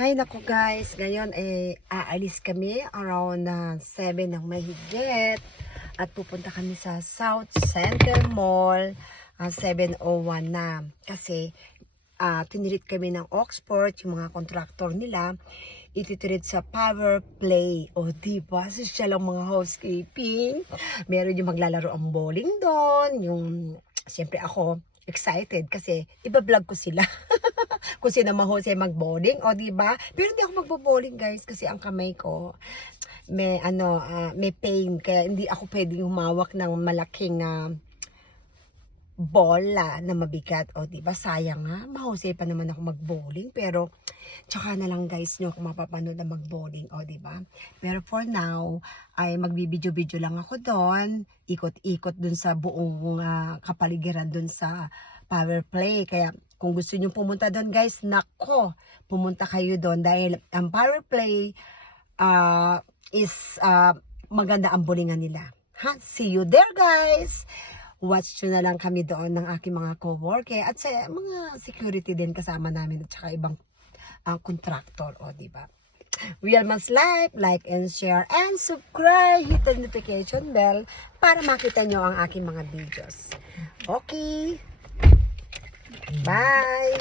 Hi, naku guys. Ngayon aalis kami around 7 ng mahigit at pupunta kami sa South Center Mall 7:01 na kasi tinirit kami ng Oxford, yung mga contractor nila ititirit sa Power Play. O diba, social ang mga housekeeping, meron yung maglalaro ang bowling doon, yung siyempre ako excited kasi iba-vlog ko sila kung sino mahusay mag-bowling, o di ba? Pero hindi ako magbo-bowling, guys, kasi ang kamay ko may may pain, kaya hindi ako pwedeng humawak ng malaking bola na mabigat, o di ba? Sayang nga, mahusay pa naman ako mag-bowling, pero tsaka na lang guys nyo kung mapapanood na mag-bowling, o di ba? Pero for now ay magbibideo-video lang ako doon, ikot-ikot doon sa buong kapaligiran doon sa Power Play. Kaya kung gusto niyo pumunta doon guys, nako, pumunta kayo doon dahil ang Power Play is maganda ang bowlingan nila. Ha? See you there guys! Watch nyo na lang kami doon ng aking mga co-worker at sa mga security din kasama namin at saka ibang contractor, o diba? Real Mas Life, like and share and subscribe, hit the notification bell para makita nyo ang aking mga videos. Okay, bye!